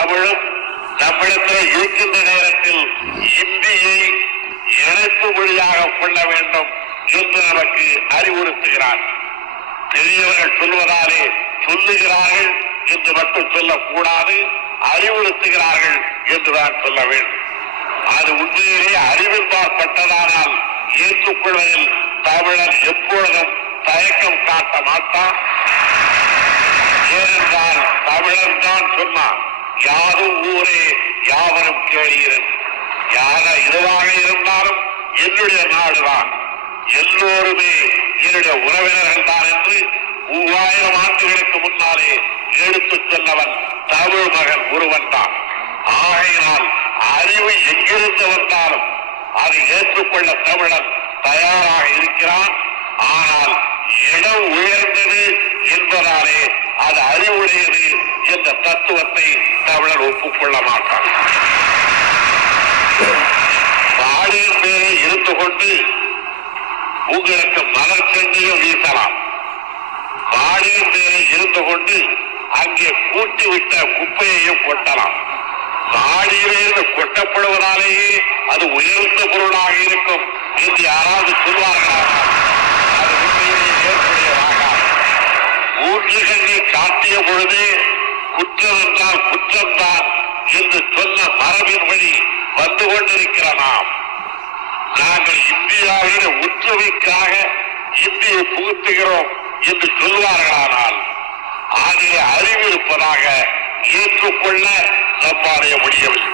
தமிழும் நம்மிடத்தில் இருக்கின்ற நேரத்தில் இந்தியை இணைப்பு மொழியாக கொள்ள வேண்டும் என்று நமக்கு அறிவுறுத்துகிறார். பெரியவர்கள் சொல்வதாலே சொல்லுகிறார்கள் என்று மட்டும் சொல்லக்கூடாது அறிவுறுத்துகிறார்கள் என்றுதான் சொல்ல வேண்டும். அது உண்மையிலே அறிவின்பாற்பட்டதானால் ஏற்றுக்கொள்வதில் தமிழர் எப்பொழுதும் தயக்கம் காட்ட மாட்டான் ஏனென்றால் தமிழர் தான் சொன்னான் யாரும் ஊரே யாவரும் கேளீரன்? யாக இதுவாக இருந்தாலும் என்னுடைய நாடுதான் எல்லோருமே என்னுடைய உறவினர்கள் தான் என்று மூவாயிரம் ஆண்டுகளுக்கு முன்னாலே எடுத்துச் சொன்னவன் தமிழ் மகன் ஒருவன் தான். ஆகையினால் அறிவு எங்கிருந்து வந்தாலும் அதை ஏற்றுக்கொள்ள தமிழன் தயாராக இருக்கிறான். ஆனால் இடம் உயர்ந்தது என்பதாலே அது அறிவுடையது என்ற ஒப்புக்கொள்ள மாட்டான் பாடியின் மேலே இருந்து கொண்டு உங்களுக்கு மலர் சென்றையும் வீசலாம். மாடியின் மேலே இருந்து கொண்டு அங்கே கூட்டிவிட்ட குப்பையையும் கொட்டலாம். மாடியிலிருந்து கொட்டப்படுவதாலேயே அது உயர்ந்த பொருளாக இருக்கும் என்று யாராவது சொல்வார்களா? அது உண்மையிலேயே ஏற்புடையதாக? மூன்று கண்ணை காட்டிய பொழுது குற்றம் என்றால் குற்றம்தான். என்று சொன்ன மரபின் வழி வந்து கொண்டிருக்கிற நாம். நாங்கள் இந்தியாவின் ஒற்றுமைக்காக இந்தியை புகுத்துகிறோம் என்று சொல்வார்களானால் அதில் அறிவு இருப்பதாக ஏற்றுக்கொள்ள நம்மாலே முடியவில்லை.